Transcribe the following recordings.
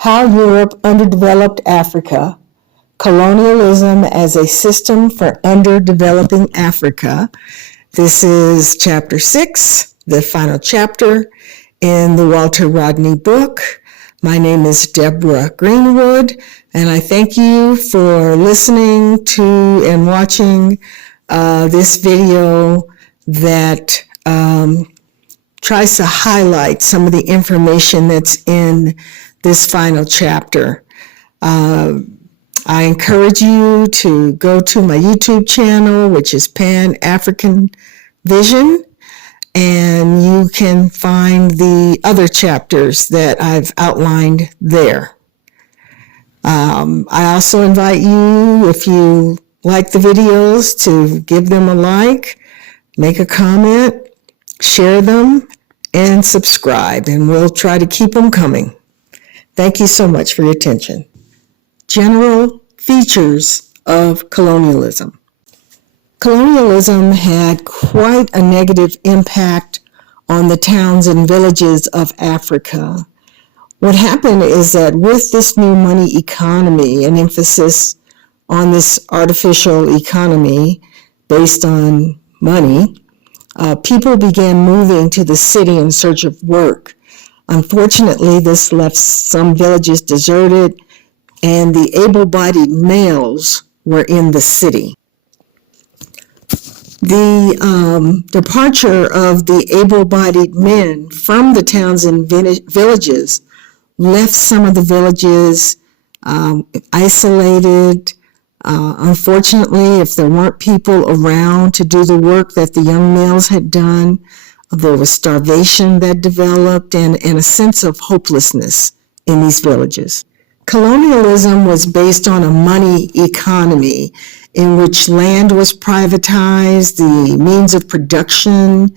How Europe Underdeveloped Africa, Colonialism as a System for Underdeveloping Africa. This is Chapter 6, the final chapter in the Walter Rodney book. My name is Deborah Greenwood, and I thank you for listening to and watching this video that tries to highlight some of the information that's in this final chapter. I encourage you to go to my YouTube channel, which is Pan-African Vision, and you can find the other chapters that I've outlined there. I also invite you, if you like the videos, to give them a like, make a comment, share them, and subscribe, and we'll try to keep them coming. Thank you so much for your attention. General features of colonialism. Colonialism had quite a negative impact on the towns and villages of Africa. What happened is that with this new money economy, an emphasis on this artificial economy based on money, people began moving to the city in search of work. Unfortunately, this left some villages deserted, and the able-bodied males were in the city. The departure of the able-bodied men from the towns and villages left some of the villages isolated. Unfortunately, if there weren't people around to do the work that the young males had done, there was starvation that developed and a sense of hopelessness in these villages. Colonialism was based on a money economy in which land was privatized, the means of production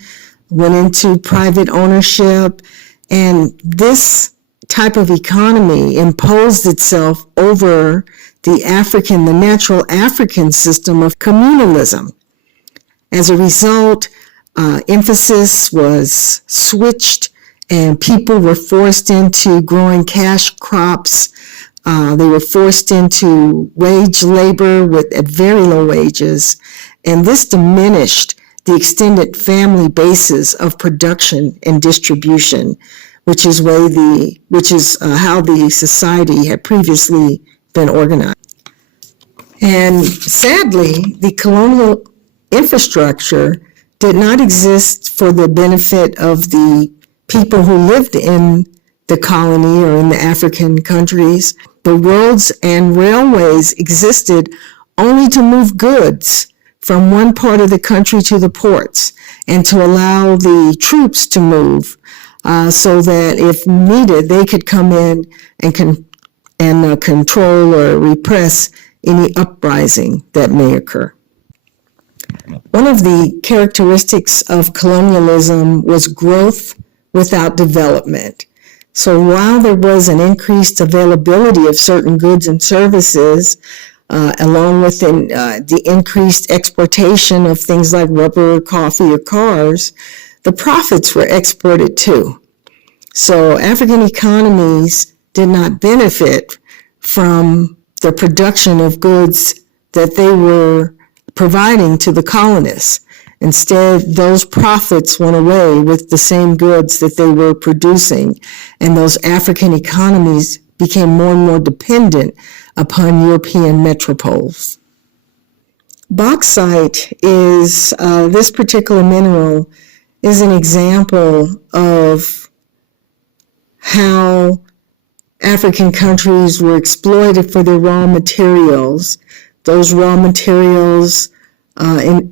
went into private ownership, and this type of economy imposed itself over the natural African system of communalism. As a result, emphasis was switched and people were forced into growing cash crops. They were forced into wage labor at very low wages, and this diminished the extended family basis of production and distribution, which is how the society had previously been organized. And sadly, the colonial infrastructure did not exist for the benefit of the people who lived in the colony or in the African countries. The roads and railways existed only to move goods from one part of the country to the ports and to allow the troops to move so that if needed, they could come in and control or repress any uprising that may occur. One of the characteristics of colonialism was growth without development. So while there was an increased availability of certain goods and services, along with the increased exportation of things like rubber, coffee, or cars, the profits were exported too. So African economies did not benefit from the production of goods that they were providing to the colonists. Instead, those profits went away with the same goods that they were producing, and those African economies became more and more dependent upon European metropoles. Bauxite is, this particular mineral is an example of how African countries were exploited for their raw materials. Those raw materials in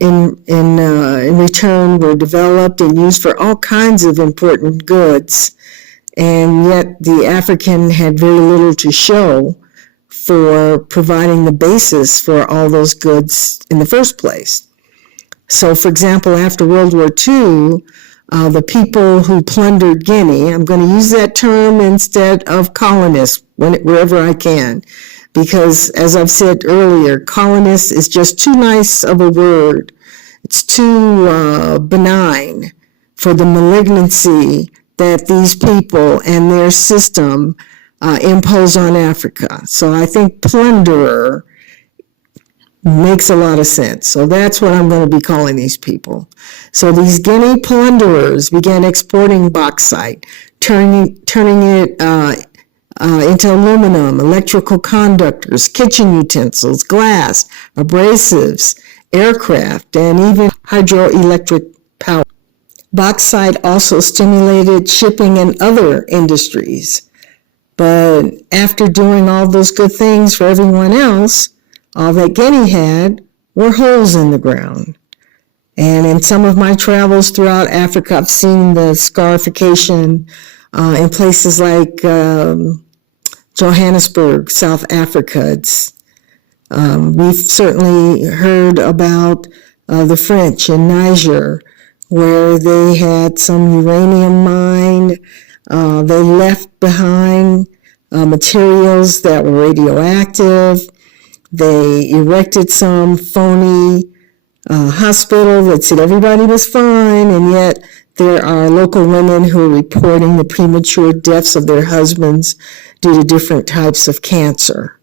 return were developed and used for all kinds of important goods, and yet the African had very little to show for providing the basis for all those goods in the first place. So, for example, after World War II, the people who plundered Guinea, I'm going to use that term instead of colonists wherever I can, because as I've said earlier, colonist is just too nice of a word. It's too benign for the malignancy that these people and their system imposed on Africa. So I think plunderer makes a lot of sense. So that's what I'm going to be calling these people. So these Guinea plunderers began exporting bauxite, turning it into aluminum, electrical conductors, kitchen utensils, glass, abrasives, aircraft, and even hydroelectric power. Bauxite also stimulated shipping in other industries. But after doing all those good things for everyone else, all that Guinea had were holes in the ground. And in some of my travels throughout Africa, I've seen the scarification in places like Johannesburg, South Africa. We've certainly heard about the French in Niger, where they had some uranium mine. They left behind materials that were radioactive. They erected some phony hospital that said everybody was fine, and yet there are local women who are reporting the premature deaths of their husbands due to different types of cancer.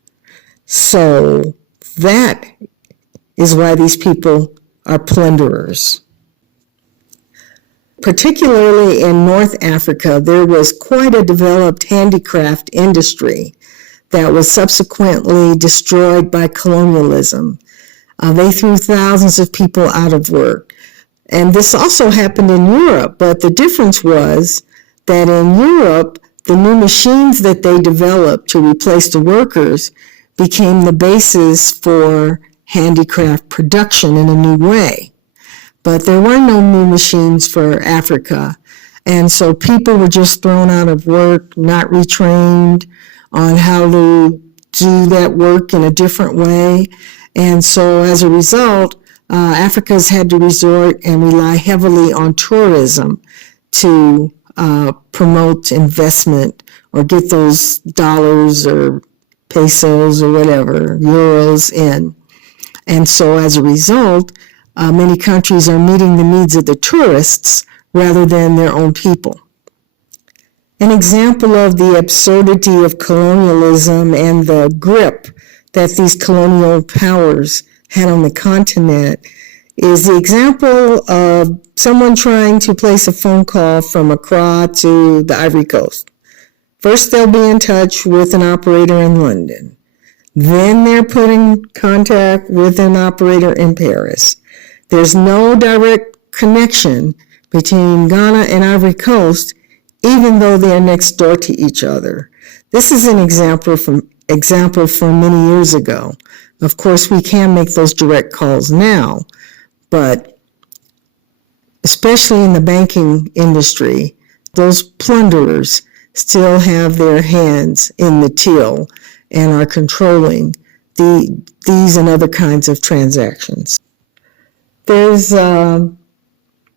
So that is why these people are plunderers. Particularly in North Africa, there was quite a developed handicraft industry that was subsequently destroyed by colonialism. They threw thousands of people out of work. And this also happened in Europe, but the difference was that in Europe, the new machines that they developed to replace the workers became the basis for handicraft production in a new way. But there were no new machines for Africa. And so people were just thrown out of work, not retrained on how to do that work in a different way. And so as a result, Africa's had to resort and rely heavily on tourism to promote investment or get those dollars or pesos or whatever, euros in. And so as a result, many countries are meeting the needs of the tourists rather than their own people. An example of the absurdity of colonialism and the grip that these colonial powers had on the continent is the example of someone trying to place a phone call from Accra to the Ivory Coast. First, they'll be in touch with an operator in London. Then they're put in contact with an operator in Paris. There's no direct connection between Ghana and Ivory Coast, even though they are next door to each other. This is an example from many years ago. Of course, we can make those direct calls now, but especially in the banking industry, those plunderers still have their hands in the till and are controlling these and other kinds of transactions. There's a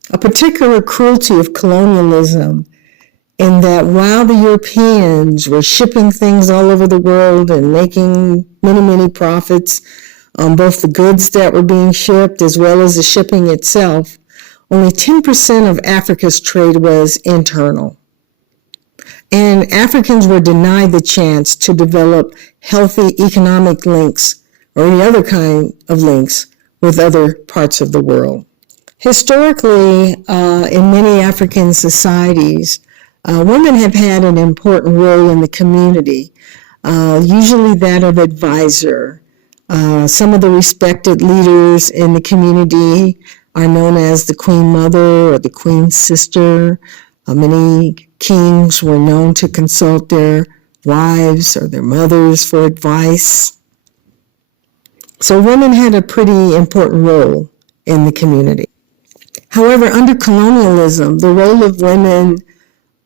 particular cruelty of colonialism in that while the Europeans were shipping things all over the world and making many, many profits on both the goods that were being shipped as well as the shipping itself, only 10% of Africa's trade was internal. And Africans were denied the chance to develop healthy economic links or any other kind of links with other parts of the world. Historically, in many African societies, women have had an important role in the community, usually that of advisor. Some of the respected leaders in the community are known as the Queen Mother or the Queen Sister. Many kings were known to consult their wives or their mothers for advice. So women had a pretty important role in the community. However, under colonialism, the role of women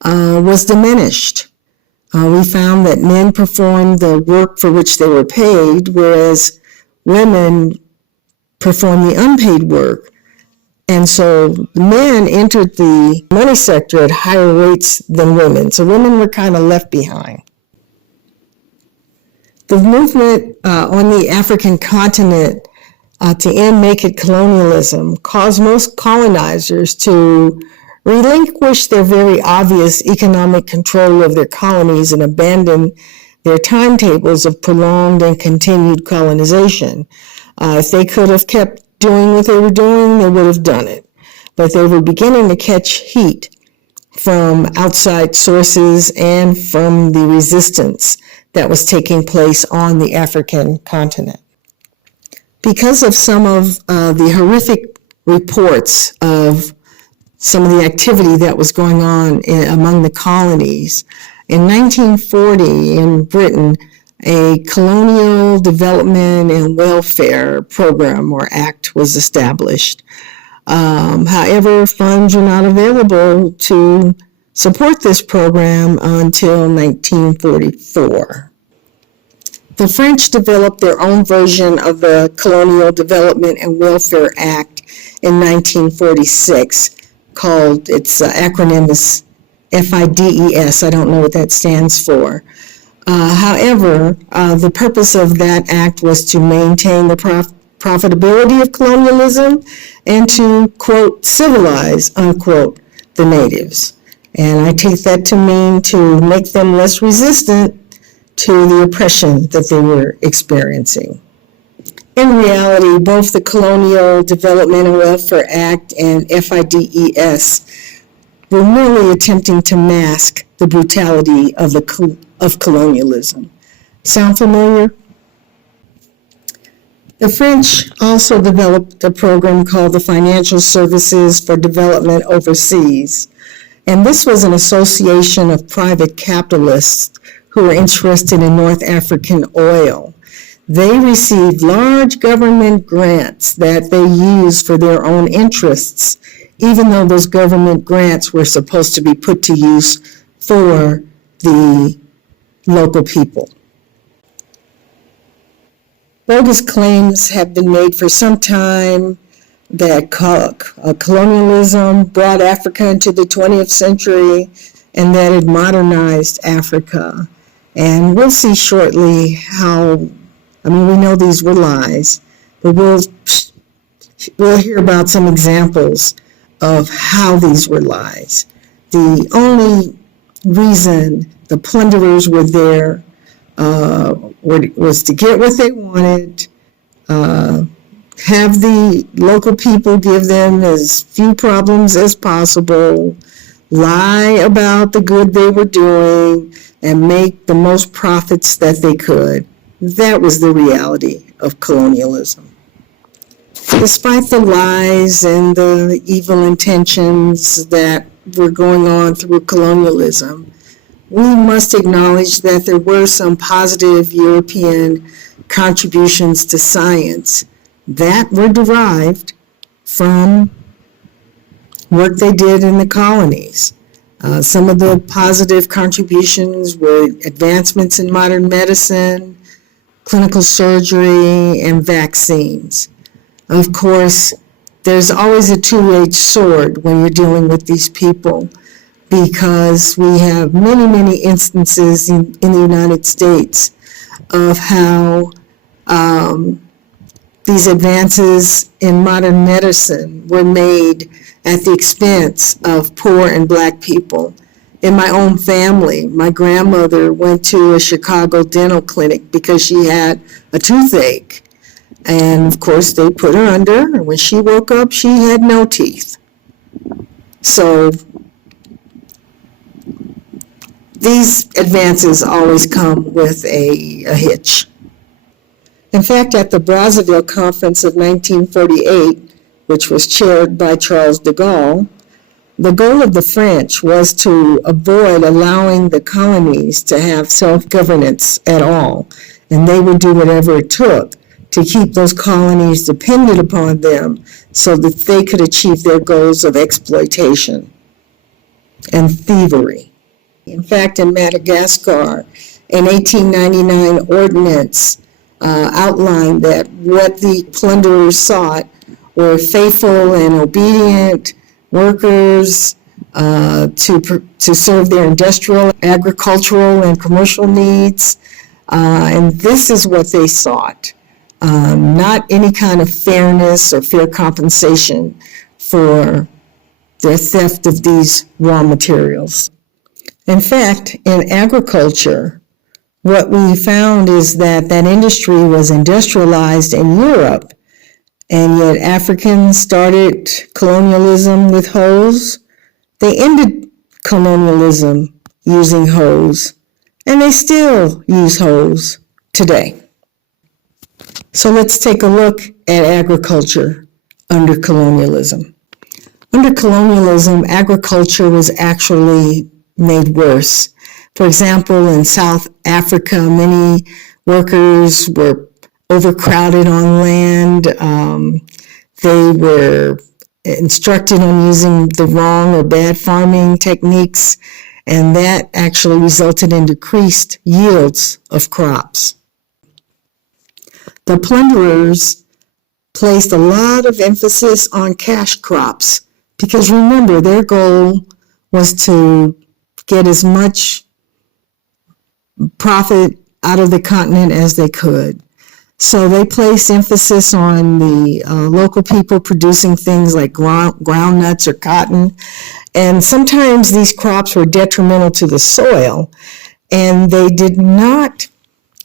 was diminished. We found that men performed the work for which they were paid, whereas women performed the unpaid work. And so men entered the money sector at higher rates than women. So women were kind of left behind. The movement on the African continent to end naked colonialism caused most colonizers to relinquish their very obvious economic control of their colonies and abandon their timetables of prolonged and continued colonization. If they could have kept doing what they were doing, they would have done it. But they were beginning to catch heat from outside sources and from the resistance that was taking place on the African continent. Because of some of the horrific reports of some of the activity that was going on among the colonies, in 1940 in Britain, a colonial development and welfare program or act was established. However, funds were not available to support this program until 1944. The French developed their own version of the Colonial Development and Welfare Act in 1946, called, its acronym is FIDES. I don't know what that stands for. However, the purpose of that act was to maintain the profitability of colonialism and to, quote, civilize, unquote, the natives. And I take that to mean to make them less resistant to the oppression that they were experiencing. In reality, both the Colonial Development and Welfare Act and FIDES were merely attempting to mask the brutality of colonialism. Sound familiar? The French also developed a program called the Financial Services for Development Overseas, and this was an association of private capitalists who were interested in North African oil. They received large government grants that they used for their own interests, even though those government grants were supposed to be put to use for the local people. Bogus claims have been made for some time that colonialism brought Africa into the 20th century and that it modernized Africa. And we'll see shortly how, we know these were lies, but we'll hear about some examples of how these were lies. The only reason the plunderers were there was to get what they wanted, have the local people give them as few problems as possible, lie about the good they were doing, and make the most profits that they could. That was the reality of colonialism. Despite the lies and the evil intentions that were going on through colonialism, we must acknowledge that there were some positive European contributions to science that were derived from work they did in the colonies. Some of the positive contributions were advancements in modern medicine, clinical surgery, and vaccines. Of course, there's always a two-edged sword when you're dealing with these people, because we have many, many instances in the United States of how these advances in modern medicine were made at the expense of poor and Black people. In my own family, my grandmother went to a Chicago dental clinic because she had a toothache. And of course, they put her under, and when she woke up, she had no teeth. So these advances always come with a hitch. In fact, at the Brazzaville Conference of 1948, which was chaired by Charles de Gaulle, the goal of the French was to avoid allowing the colonies to have self-governance at all, and they would do whatever it took to keep those colonies dependent upon them so that they could achieve their goals of exploitation and thievery. In fact, in Madagascar, an 1899 ordinance outlined that what the plunderers sought were faithful and obedient workers to serve their industrial, agricultural, and commercial needs. And this is what they sought, not any kind of fairness or fair compensation for their theft of these raw materials. In fact, in agriculture, what we found is that that industry was industrialized in Europe, and yet Africans started colonialism with hoes. They ended colonialism using hoes, and they still use hoes today. So let's take a look at agriculture under colonialism. Under colonialism, agriculture was actually made worse. For example, in South Africa, many workers were overcrowded on land. They were instructed on using the wrong or bad farming techniques, and that actually resulted in decreased yields of crops. The plunderers placed a lot of emphasis on cash crops because remember, their goal was to get as much profit out of the continent as they could. So they placed emphasis on the local people producing things like ground nuts or cotton. And sometimes these crops were detrimental to the soil, and they did not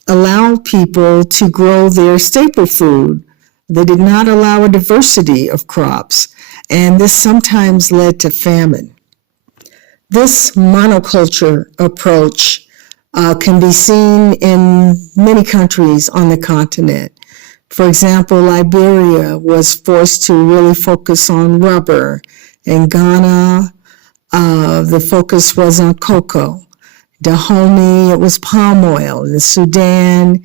allow people to grow their staple food. They did not allow a diversity of crops, and this sometimes led to famine. This monoculture approach can be seen in many countries on the continent. For example, Liberia was forced to really focus on rubber. In Ghana, the focus was on cocoa. Dahomey, it was palm oil. In Sudan,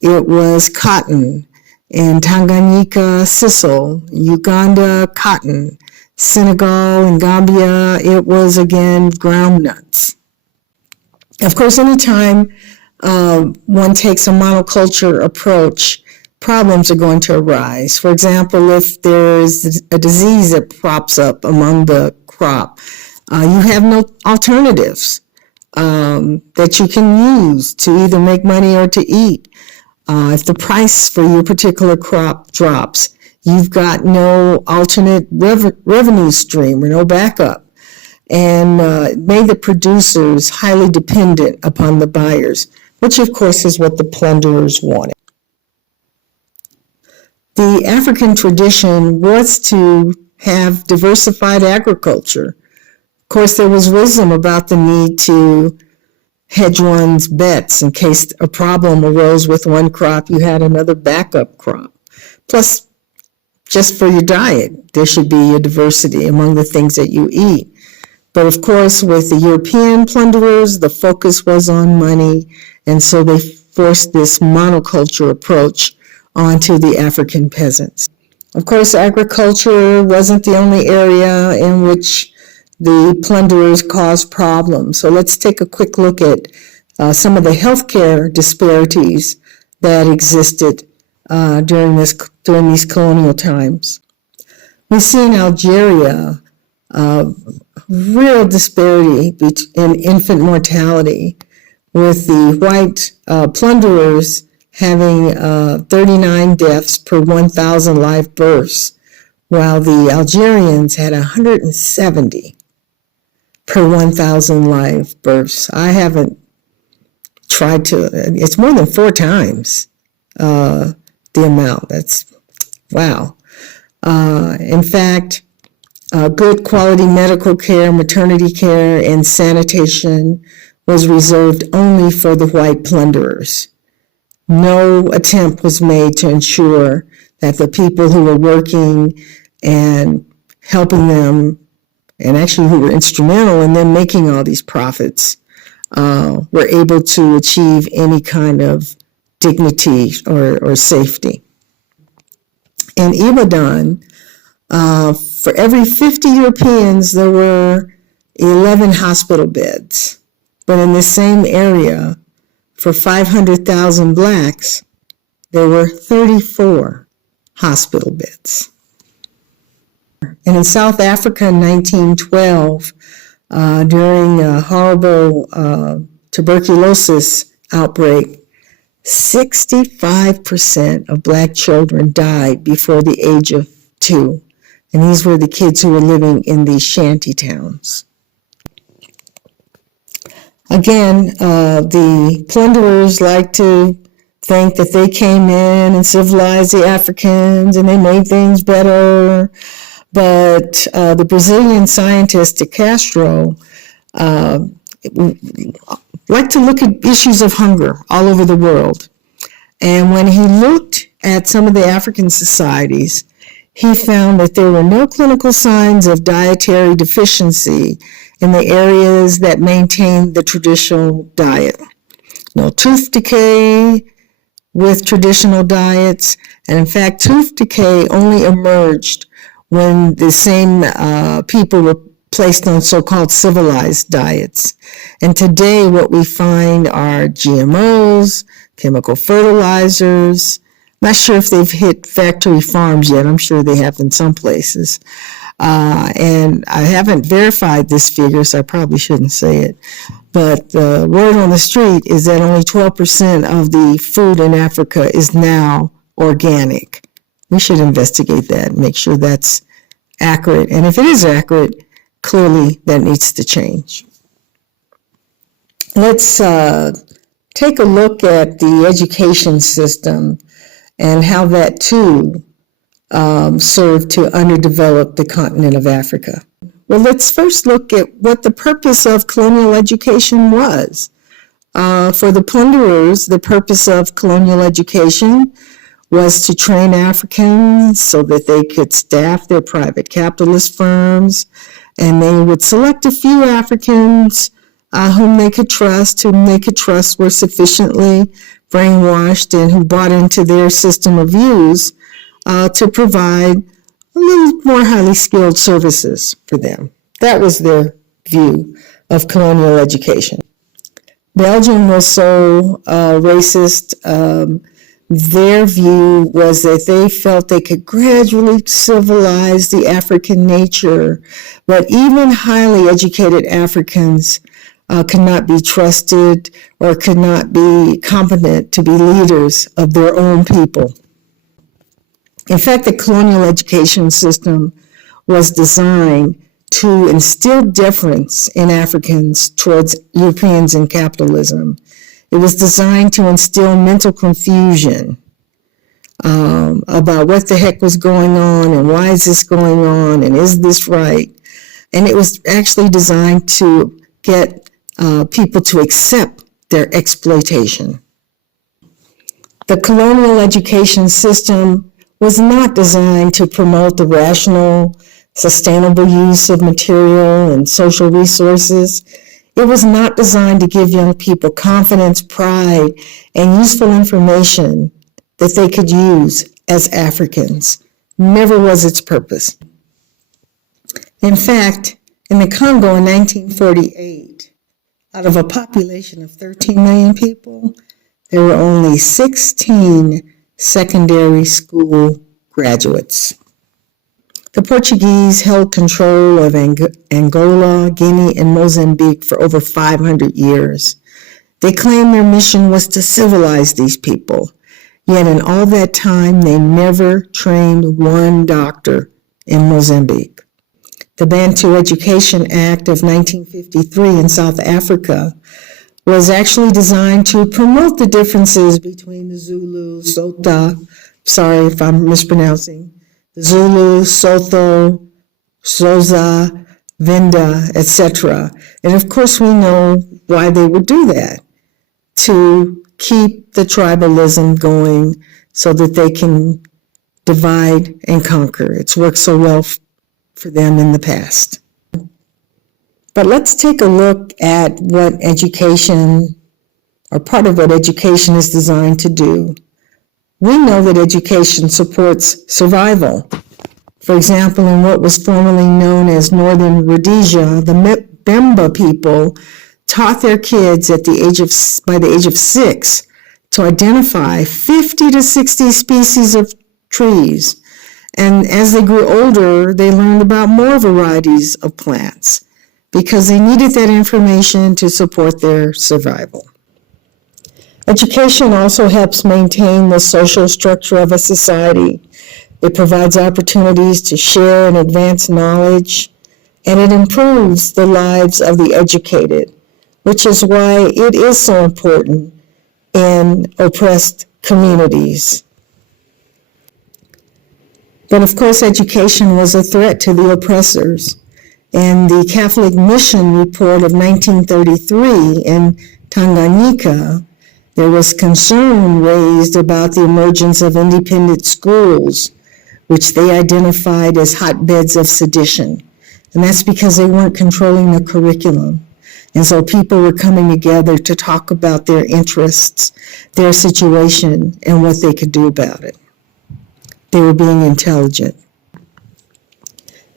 it was cotton. In Tanganyika, sisal. Uganda, cotton. Senegal and Gambia, it was again ground nuts. Of course, anytime one takes a monoculture approach, problems are going to arise. For example, if there's a disease that pops up among the crop, you have no alternatives that you can use to either make money or to eat. If the price for your particular crop drops, you've got no alternate revenue stream or no backup, and made the producers highly dependent upon the buyers, which of course is what the plunderers wanted. The African tradition was to have diversified agriculture. Of course, there was wisdom about the need to hedge one's bets in case a problem arose with one crop, you had another backup crop. Plus, just for your diet, there should be a diversity among the things that you eat. But of course, with the European plunderers, the focus was on money, and so they forced this monoculture approach onto the African peasants. Of course, agriculture wasn't the only area in which the plunderers caused problems. So let's take a quick look at some of the healthcare disparities that existed during these colonial times. We see in Algeria real disparity in infant mortality, with the white plunderers having 39 deaths per 1,000 live births, while the Algerians had 170 per 1,000 live births. I haven't tried to, it's more than 4 times the amount. That's, wow. In fact, good quality medical care, maternity care, and sanitation was reserved only for the white plunderers. No attempt was made to ensure that the people who were working and helping them, and actually who were instrumental in them making all these profits, were able to achieve any kind of dignity or safety. In Ibadan, for every 50 Europeans, there were 11 hospital beds. But in the same area, for 500,000 blacks, there were 34 hospital beds. And in South Africa in 1912, during a horrible tuberculosis outbreak, 65% of black children died before the age of 2. And these were the kids who were living in these shanty towns. Again, the plunderers like to think that they came in and civilized the Africans and they made things better. But the Brazilian scientist De Castro liked to look at issues of hunger all over the world. And when he looked at some of the African societies, he found that there were no clinical signs of dietary deficiency in the areas that maintained the traditional diet. No tooth decay with traditional diets, and in fact, tooth decay only emerged when the same people were placed on so-called civilized diets. And today what we find are GMOs, chemical fertilizers. Not sure if they've hit factory farms yet. I'm sure they have in some places. And I haven't verified this figure, so I probably shouldn't say it. But the word on the street is that only 12% of the food in Africa is now organic. We should investigate that and make sure that's accurate. And if it is accurate, clearly that needs to change. Let's take a look at the education system and how that too served to underdevelop the continent of Africa. Well, let's first look at what the purpose of colonial education was. For the plunderers, the purpose of colonial education was to train Africans so that they could staff their private capitalist firms, and they would select a few Africans whom they could trust were sufficiently brainwashed and who bought into their system of views to provide a little more highly skilled services for them. That was their view of colonial education. Belgium was so racist. Their view was that they felt they could gradually civilize the African nature, but even highly educated Africans could not be trusted or could not be competent to be leaders of their own people. In fact, the colonial education system was designed to instill deference in Africans towards Europeans and capitalism. It was designed to instill mental confusion about what the heck was going on and why is this going on and is this right? And it was actually designed to get people to accept their exploitation. The colonial education system was not designed to promote the rational, sustainable use of material and social resources. It was not designed to give young people confidence, pride, and useful information that they could use as Africans. Never was its purpose. In fact, in the Congo in 1948, out of a population of 13 million people, there were only 16 secondary school graduates. The Portuguese held control of Angola, Guinea, and Mozambique for over 500 years. They claimed their mission was to civilize these people, yet in all that time they never trained one doctor in Mozambique. The Bantu Education Act of 1953 in South Africa was actually designed to promote the differences between the Zulu, Sotho, sorry if I'm mispronouncing, the Zulu, Sotho, Xhosa, Venda, etc. And of course we know why they would do that, to keep the tribalism going so that they can divide and conquer. It's worked so well for them in the past. But let's take a look at what education, or part of what education is designed to do. We know that education supports survival. For example, in what was formerly known as Northern Rhodesia, the Bemba people taught their kids by the age of 6 to identify 50 to 60 species of trees. And as they grew older, they learned about more varieties of plants because they needed that information to support their survival. Education also helps maintain the social structure of a society. It provides opportunities to share and advance knowledge, and it improves the lives of the educated, which is why it is so important in oppressed communities. But of course, education was a threat to the oppressors. In the Catholic Mission Report of 1933 in Tanganyika, there was concern raised about the emergence of independent schools, which they identified as hotbeds of sedition. And that's because they weren't controlling the curriculum. And so people were coming together to talk about their interests, their situation, and what they could do about it. They were being intelligent.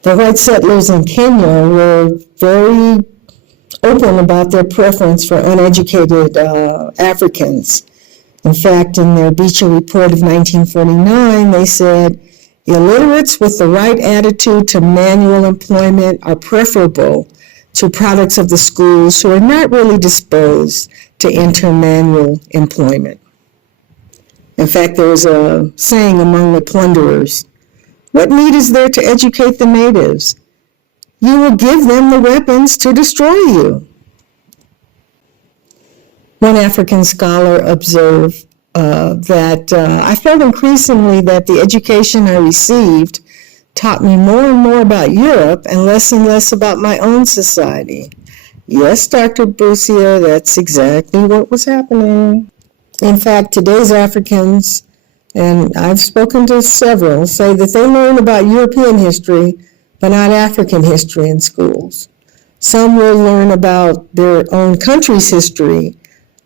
The white settlers in Kenya were very open about their preference for uneducated Africans. In fact, in their Beecher Report of 1949, they said, illiterates with the right attitude to manual employment are preferable to products of the schools who are not really disposed to enter manual employment. In fact, there was a saying among the plunderers, what need is there to educate the natives? You will give them the weapons to destroy you. One African scholar observed that I felt increasingly that the education I received taught me more and more about Europe and less about my own society. Yes, Dr. Busia, that's exactly what was happening. In fact, today's Africans, and I've spoken to several, say that they learn about European history, but not African history in schools. Some will learn about their own country's history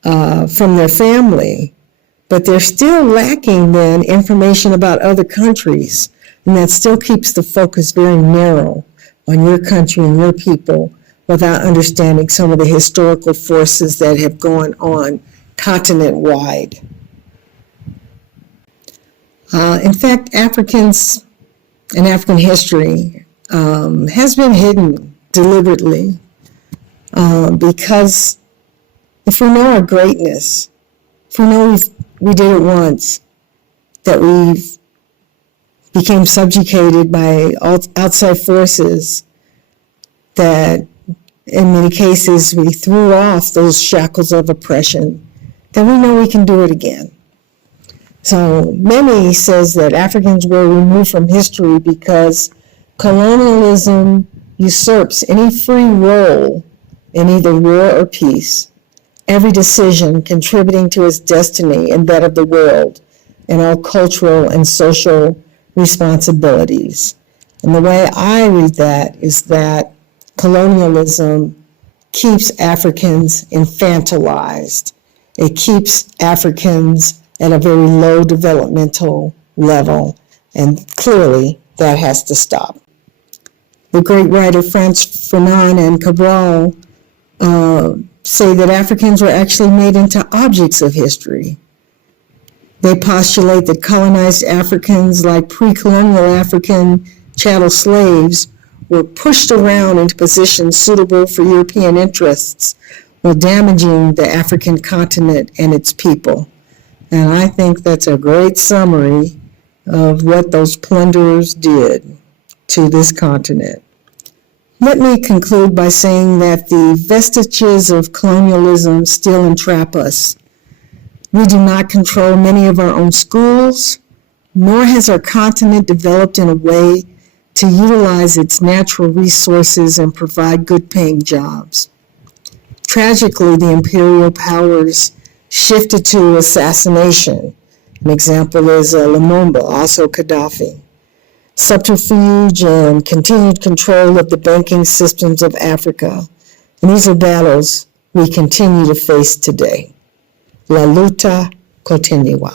from their family, but they're still lacking then information about other countries, and that still keeps the focus very narrow on your country and your people without understanding some of the historical forces that have gone on continent-wide. In fact, Africans and African history has been hidden deliberately because if we know our greatness, if we know we did it once, that we became subjugated by outside forces, that in many cases we threw off those shackles of oppression, then we know we can do it again. So Mimi says that Africans were removed from history because colonialism usurps any free role in either war or peace, every decision contributing to its destiny and that of the world, and all cultural and social responsibilities. And the way I read that is that colonialism keeps Africans infantilized. It keeps Africans at a very low developmental level, and clearly that has to stop. The great writer Frantz Fanon and Cabral say that Africans were actually made into objects of history. They postulate that colonized Africans, like pre-colonial African chattel slaves, were pushed around into positions suitable for European interests while damaging the African continent and its people. And I think that's a great summary of what those plunderers did to this continent. Let me conclude by saying that the vestiges of colonialism still entrap us. We do not control many of our own schools, nor has our continent developed in a way to utilize its natural resources and provide good-paying jobs. Tragically, the imperial powers shifted to assassination. An example is Lumumba, also Gaddafi. Subterfuge and continued control of the banking systems of Africa. And these are battles we continue to face today. La luta continua.